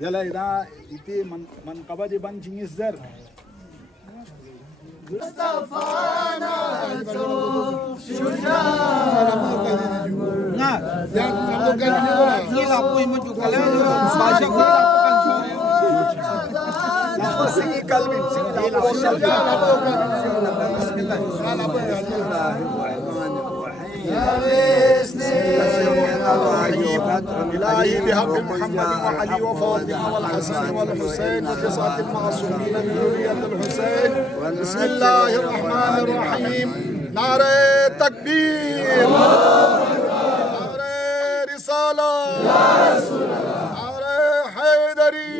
يلا إذا إتي من قبض بن جنس زر مصطفانا إلهي بحق محمد وعلي وفاطمة والحسن والحسين وتسعة المعصومين من ذرية الحسين. بسم الله الرحمن الرحيم. نعرة تكبير، نعرة رسالة، نعرة حيدري،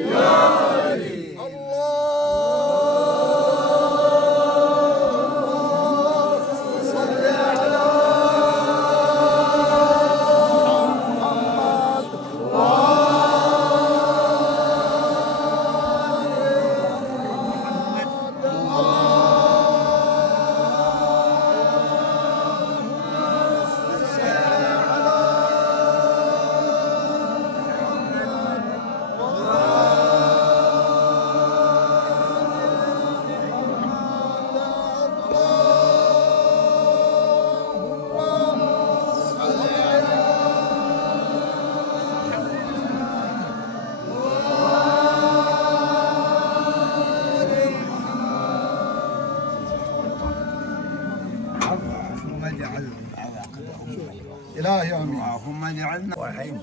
إلهي آمين. اللهم اجعلنا وحيم.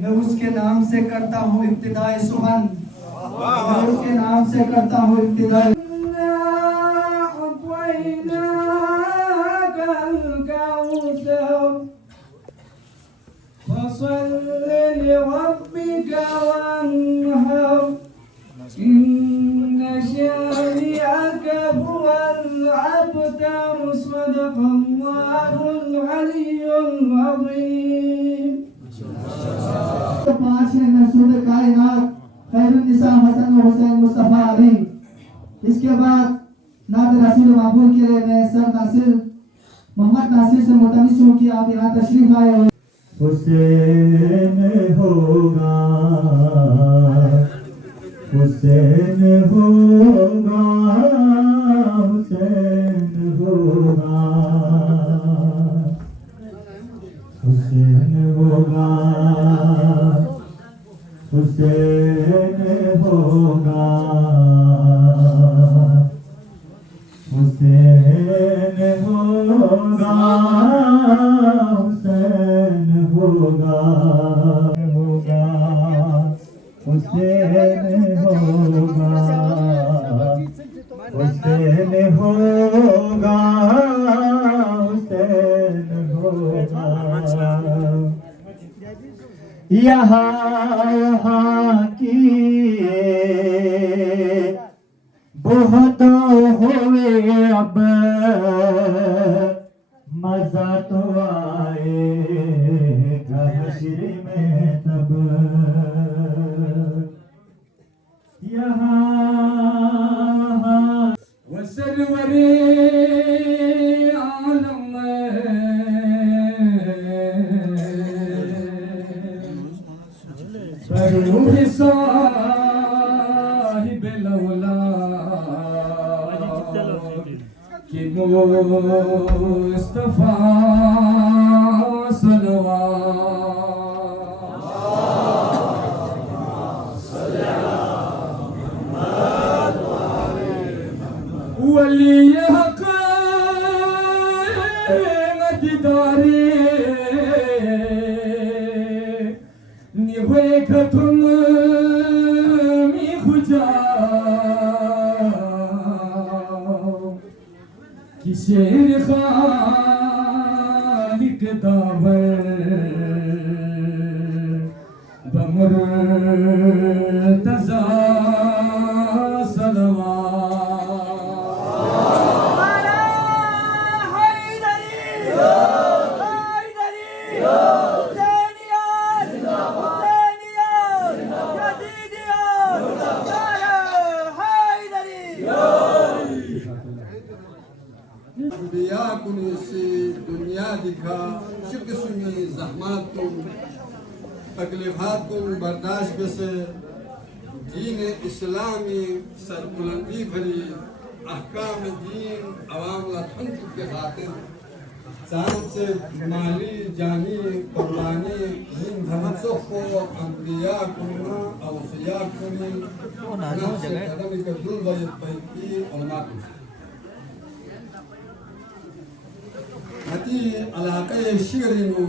میں اس کے نام سے کرتا ہوں ابتدائے سخن، میں اس کے نام سے کرتا ہوں ابتدائے فصل لربك وانحر إن شانئك هو الأبتر. صدق الله العلي العظيم. 5 ہے محسود کائنات خیر النساء حسن و حسین مصطفیٰ علی. اس کے بعد نعت رسول معبود کے لیے میں سر ناصر محمد ناصر سے ملتمس ہوں کہ آپ یہاں تشریف آئے ہیں. حسین ہوگا، حسین ہوگا، حسین ہوگا، حسین ہوگا، حسین ہوگا، حسین ہوگا، حسین ہوگا، ہوگا، حسین ہوگا، حسین ہوگا، حسین ہوگا. جہاں و سرور عالم بروح صاحب الاولاد کہ مصطفیٰ ولی حق مدداری نیوے کھتم می خجا کی شیر خالق داور بمرتضی انبیاء کو سے دنیا دکھا قسمی زحمات کو تکلیفات کو برداشت سے دین اسلامی سربلندی بھری احکام دین عوام لا تھنک کے خاطر سان سے مالی جانی قربانی دین دھمسخ کو انبیاء کو اوصیاء کو نفس قدم کا دل ویت پیتی علماء کو هتي علاقة شغرينو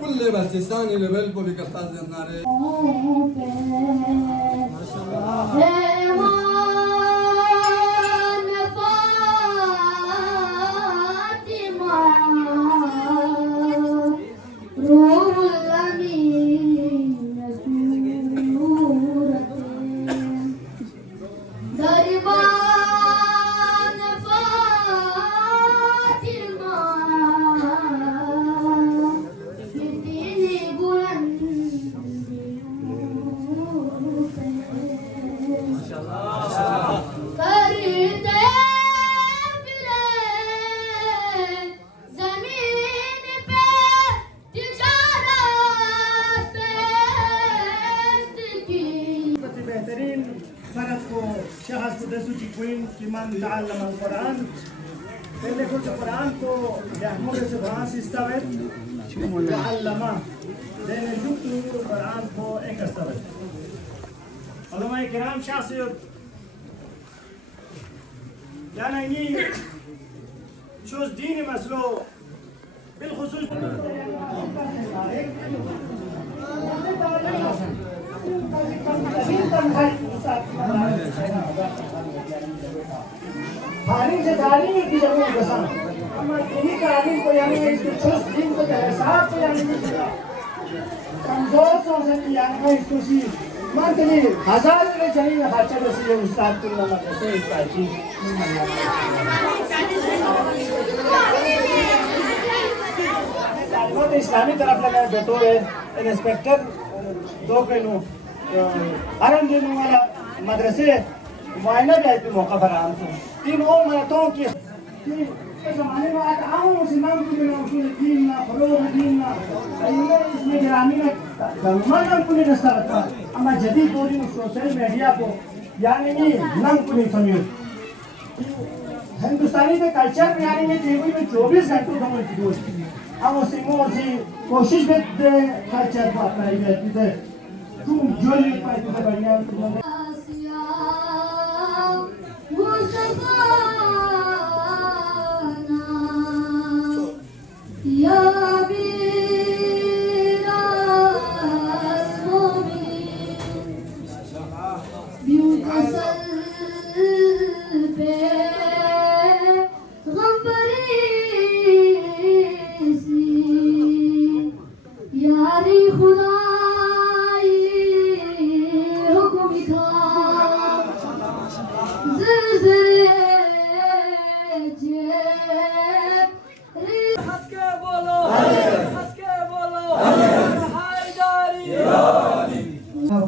كل بستساني لبلبو بكفتاز الناري من تعلم القرآن پہلے کچھ قرآن کو یحمل سبحان سیستاویت تعلمہ دینے جبتو قرآن کو ایک استاویت علماء کرام شخصیت یعنی شوز دین مسلو بالخصوص تعلیم سے تعلیم کی ضرورت بسان اما دینی تعلیم کو یعنی اس کے چھوس دین کو احساس کو یعنی کمزور سو سکتی یعنی اس کو سی منتلی 1000 روپے چلیے خرچہ بسی ہے استاد کو اللہ مدرسے اس کا چیز تعلیمات اسلامی طرف لگا بیٹو ہے انسپیکٹر دو پہنو حرم دینوں والا مدرسے معائنہ بھی آئی موقع فراہم سے 3 اور مرتوں کی زمانے میں آتا عام مسلمان کو بھی اصول دین نہ فروغ دین نہ ایوہ اس میں گرامی میں نم کنی نستا رکھتا اما جدید دوری سوشل میڈیا کو یعنی نم کنی سمیت ہندوستانی کے کلچر میں یعنی تیوی میں 24 گھنٹوں دموں کی دوست ہم اسی موزی کوشش بھی کلچر کو اپنائی بیتی تھے تم جو لیٹ پائی تھے بڑھیا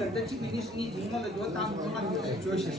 ganda chi ni ni jinga le do tam ma ni choices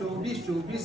24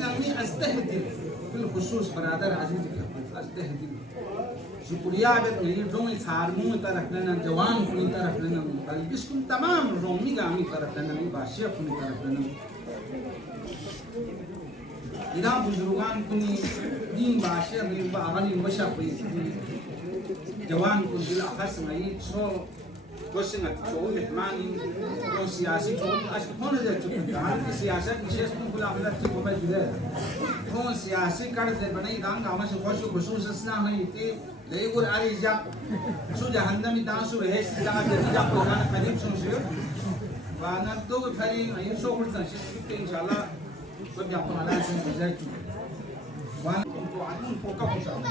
يعني أستهدف في الخصوص برادر عزيز أستهدف شكريا بتني رومي ثارمو طرف لنا جوان كوني طرف لنا بس كم تمام رومي قامي طرف لنا مي باشيا كوني طرف لنا إذا بزرگان كوني دين باشيا مي باغني مشا بي جوان كوني الأخص ماي شو وسنة شو مهماني شو سياسي شو أشوفونه ده تقول السياسة نشيس من كل عملات تقوم بجده هون سياسي كارت بناي دان عمل شو وشو خصوص السنة هاي تي لا يقول عليه جاب شو جهنم يدان شو هيس جاب جاب كلنا قريب شو شو وانا دو فريق هاي شو كل شيء إن شاء الله بدي أقول على شيء بزاف وانا عندهم فوق بسام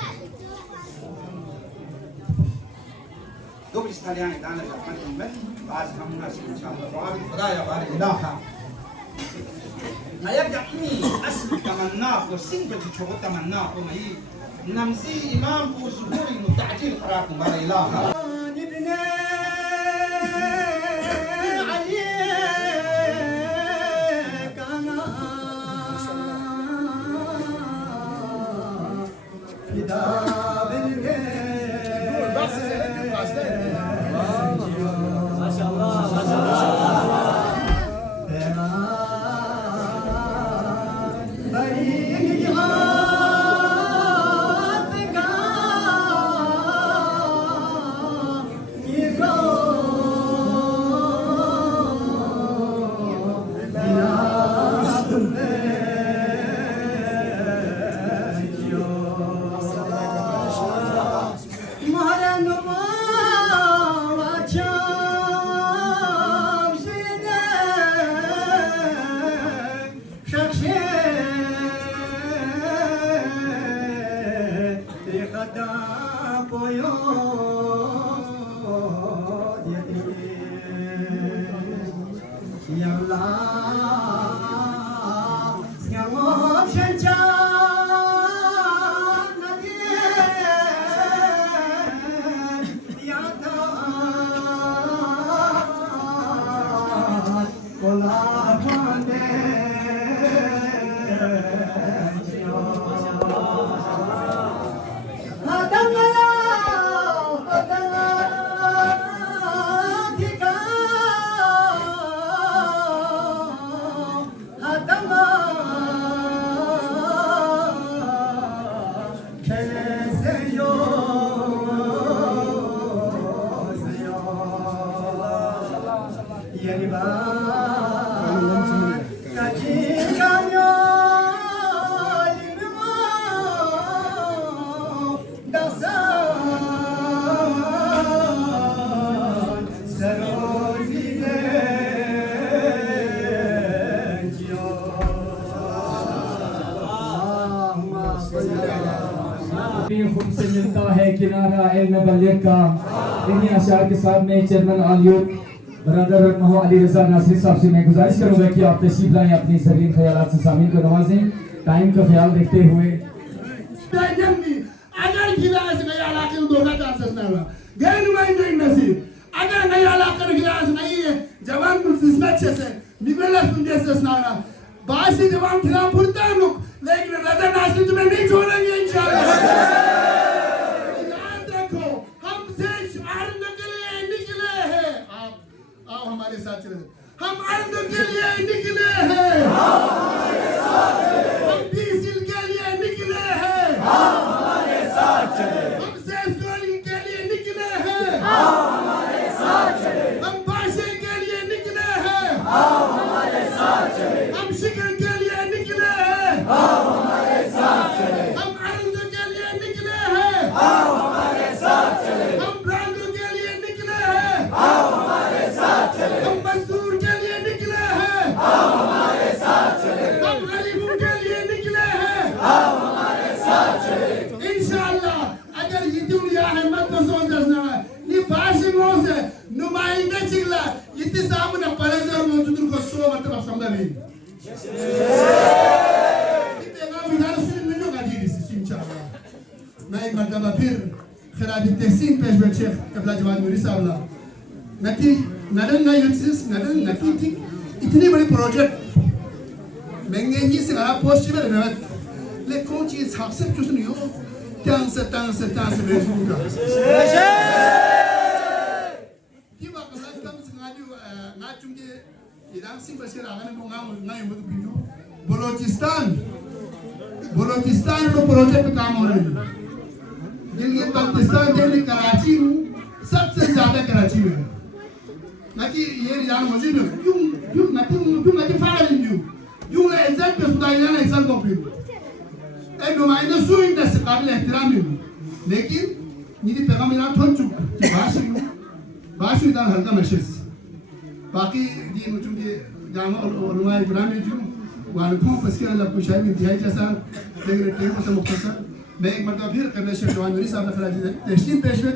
دو بيستاليان دانا جاكان تمت بعض هم ناس إن شاء الله بعض خدايا بعض إلها ما يبدأني أصل تمناه وسين بتشوف تمناه وما هي نمزي إمام وزهور المتعجل قراكم بعض إلها خود سے ملتا ہے کنارہ علم بلیغ کا انہی اشعار کے ساتھ میں چیئرمین آلیوٹ برادر رکمہ علی رضا ناصری صاحب سے میں گزارش کروں گا کہ آپ تشریف لائیں اپنی زرین خیالات سے سامعین کو نوازیں ٹائم کا خیال رکھتے ہوئے اگر گلاس نیا علاقے میں دھوکہ دار سسنا ہوا غیر نمائندہ نصیر اگر نیا علاقے میں گلاس نہیں ہے جوان کو سسنت سے نگلس منجے سسنا ہوا باسی جوان خلاف پھرتا ہم لوگ لیکن رضا ناصری تمہیں نہیں چھوڑیں گے انشاءاللہ یاد رکھو ہم سے عرض کے لیے نکلے ہیں آپ آؤ ہمارے ساتھ چلے ہم عرض کے لیے نکلے ہیں Ali. پیغام ادارہ سن میں جو قدیر اس انشاءاللہ میں ایک مرتبہ پھر خراج تحسین پیش بیٹھ شیخ قبلہ جواد نوری صاحب اللہ نتی ندن نہ یوتسس ندن نتی تھی اتنی بڑی پروجیکٹ مہنگے ہی سے غراب پوسٹ میں رہنوت لیکن چیز حق سے چوس نہیں ہو تیان سے بیسوں گا کی وقت اللہ کم سے نا چونکہ ادارہ سنگ بشکر آگانے کو نا یمدو بیجو بلوچستان کو پروجیکٹ پہ کام ہو رہے ہیں دلی پاکستان دلی کراچی سب سے زیادہ کراچی میں ہے نہ کہ یہ ریان موجود ہے کیوں نہ فعال کیوں نہ عزت پہ خدا ایلان عزت کو پھر ایک نمائندہ سوئی سے قابل احترام ہے لیکن میری پیغام ایلان تھوڑ چکا کہ باشو ادان حلقہ مشہس باقی دین چونکہ جامعہ علماء اکرام ہے جو وعلکم پسکر اللہ کو شاید انتہائی جیسا لیکن ٹیم سے مختصر میں ایک مرتبہ پھر قبل شیخ جوان نوری صاحب خراج تحسین پیش میں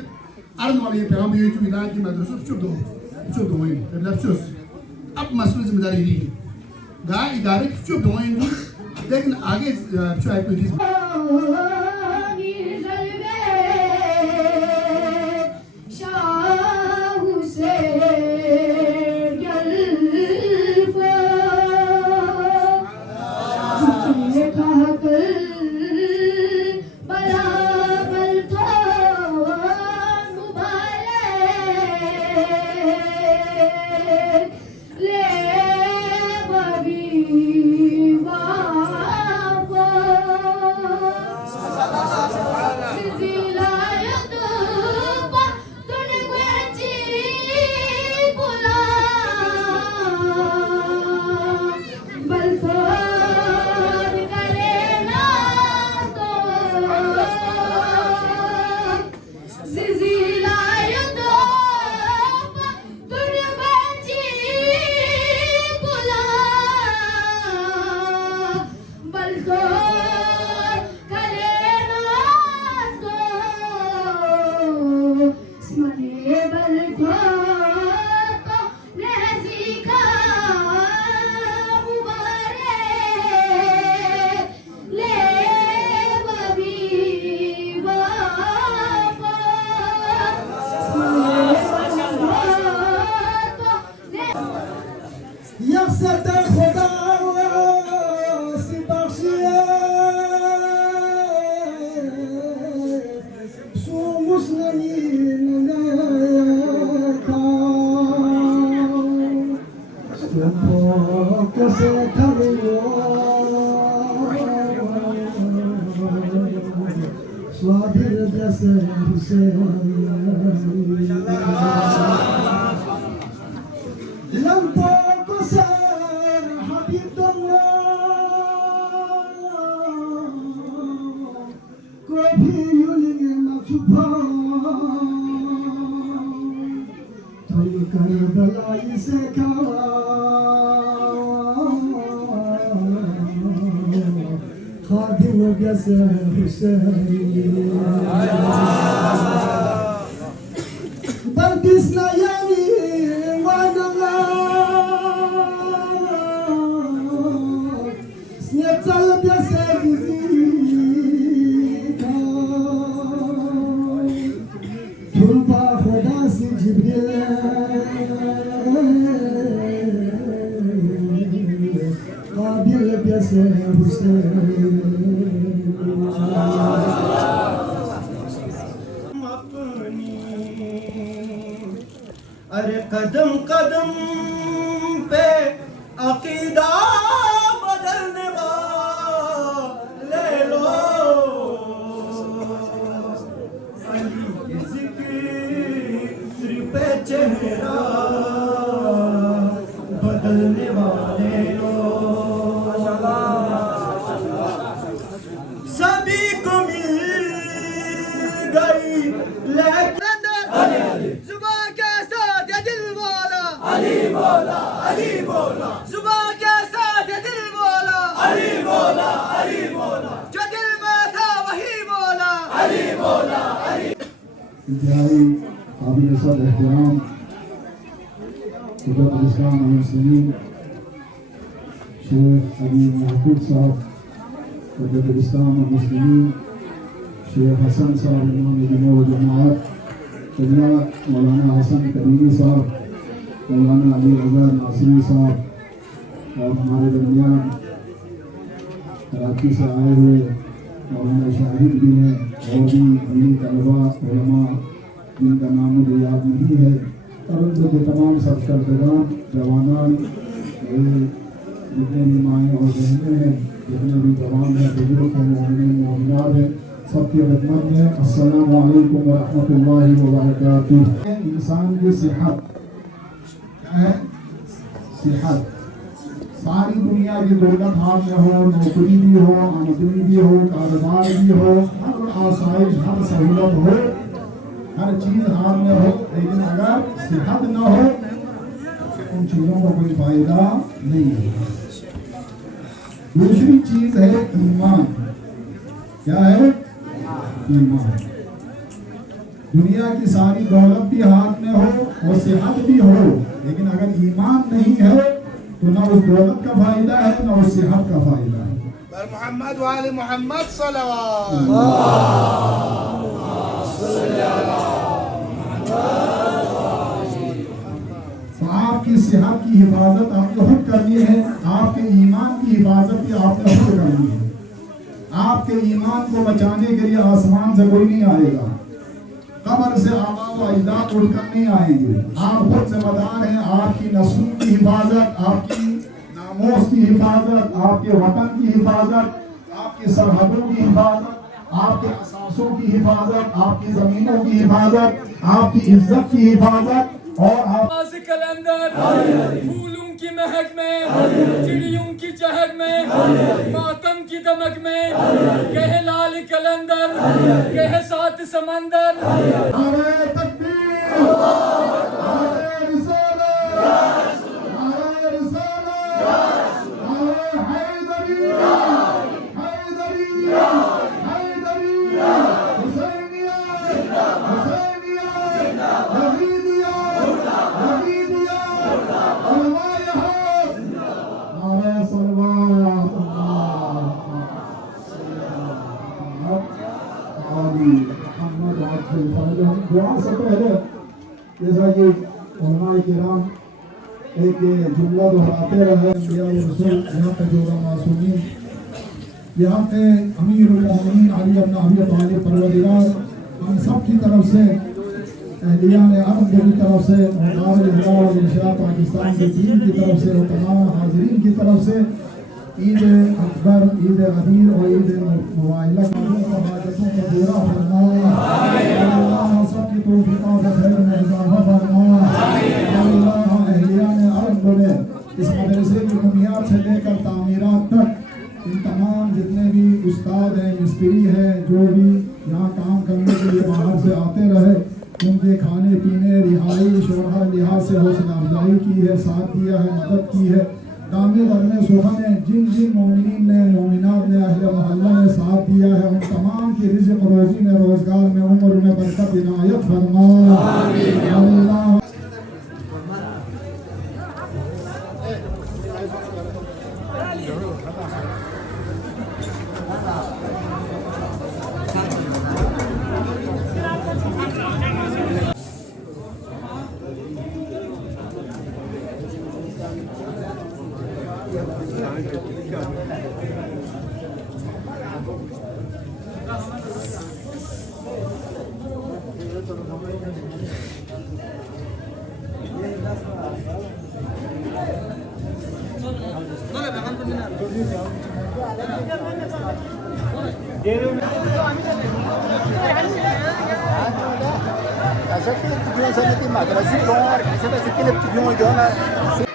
عرض والی یہ پیغام یہ جو ادارہ کی مدرسوں چپ دو ہوئی افسوس اب مسئول ذمہ داری لی گا ادارے چپ دو ہوئی لیکن آگے شاید کوئی چیز ارے قدم قدم پہ عقیدہ بدلنے والے لوگ علی کے ذکر پہ چہرہ بدلنے والے لوگ سبھی کو مل گئی لیکن زبان کے ساتھ یہ دل بولا علی بولا علی بولا زبان کے ساتھ یہ دل بولا علی بولا علی بولا جو دل میں تھا وہی بولا علی بولا علی انتہائی قابل صد احترام حضرت الاسلام والمسلمین شیخ علی محمود صاحب مجد الاسلام والمسلمین، شیخ حسن صاحب امام جمع و جماعت، قبلہ مولانا حسن کریمی صاحب، مولانا علی رضا ناصری صاحب، اور ہمارے درمیان کراچی سے آئے ہوئے مولانا شاہد بھی ہیں، اور بھی دینی طلباء علماء جن کا نام مجھے یاد نہیں ہے، اور ان کے تمام سرکردگان جوانان، جتنے بھی مائیں اور بہنیں ہیں، جتنے بھی جوان ہیں، بزرگ ہیں، مومنین مومنات ہیں، سب کی خدمت میں السلام علیکم ورحمۃ اللہ وبرکاتہ۔ انسان کی صحت کیا ہے؟ صحت۔ ساری دنیا کی دولت ہاتھ میں ہو، نوکری بھی ہو، آمدنی بھی ہو، کاروبار بھی ہو، ہر آسائش، ہر سہولت ہو، ہر چیز ہاتھ میں ہو، لیکن اگر صحت نہ ہو ان چیزوں کا کوئی فائدہ نہیں ہے۔ دوسری چیز ہے ایمان۔ کیا ہے؟ ایمان۔ دنیا کی ساری دولت بھی ہاتھ میں ہو اور صحت بھی ہو، لیکن اگر ایمان نہیں ہے تو نہ اس دولت کا فائدہ ہے نہ اس صحت کا فائدہ ہے۔ بر محمد وآل محمد صلوات۔ تو آپ کی صحت کی حفاظت آپ نے خود کرنی ہے، آپ کے ایمان کی حفاظت بھی آپ نے خود کرنی ہے۔ آپ کے ایمان کو بچانے کے لیے آسمان سے کوئی نہیں آئے گا، قبر سے آبا و اجداد اٹھ کر نہیں آئیں گے۔ آپ خود ذمہ دار ہیں آپ کی نسلوں کی حفاظت، آپ کی ناموس کی حفاظت، آپ کے وطن کی حفاظت، آپ کی سرحدوں کی حفاظت، آپ کے اثاثوں کی حفاظت، آپ کی زمینوں کی حفاظت، آپ کی عزت کی حفاظت، اور آپ کلندر پھولوں کی مہک میں، چڑیوں کی چہک میں، ماتم کی دمک میں، کہے لال کلندر، کہے سات سمندر، نعرہ تکبیر، نعرہ رسالت، نعرہ رسالت، نعرہ حیدری، حیدری، حیدری، حسینیہ، حسینیہ، یزیدیہ، یزیدیہ، علماء حق، نعرہ صلوات، محمد عبد ہم دعا سے پہلے جیسا کہ علماء کرام ایک جملہ دہراتے رہے، انبیاء و رسول، یہاں پہ جو معصومین، یہاں پہ امیر المومنین علی بن ابی طالب پروردگار ہم سب کی طرف سے، اہلیان عرب کی طرف سے، اور دار الافتاء والانشاء پاکستان کے دین کی طرف سے، اور تمام حاضرین کی طرف سے عید اکبر، عید غدیر اور عید موائلہ کا حاجتوں کو پورا فرما، اللہ سب کی توفیقات خیر میں اضافہ فرما، اللہ اہلیان عرب نے اس مدرسے کی بنیاد سے لے کر تعمیرات تک ان تمام جتنے بھی استاد ہیں، مستری ہیں، جو بھی یہاں کام کرنے کے لیے باہر سے آتے رہے، ان کے کھانے پینے، رہائش اور ہر لحاظ سے حوصلہ افزائی کی ہے، ساتھ دیا ہے، مدد کی ہے۔ دامے درمے سخن نے جن جن مومنین نے، مومنات نے، اہل محلہ نے ساتھ دیا ہے، ان تمام کی رزق روزی میں، روزگار میں، عمر میں برکت عنایت فرما، اللہ Asal kita tujuan sana di madrasah, orang kita kita kita tujuan jalan.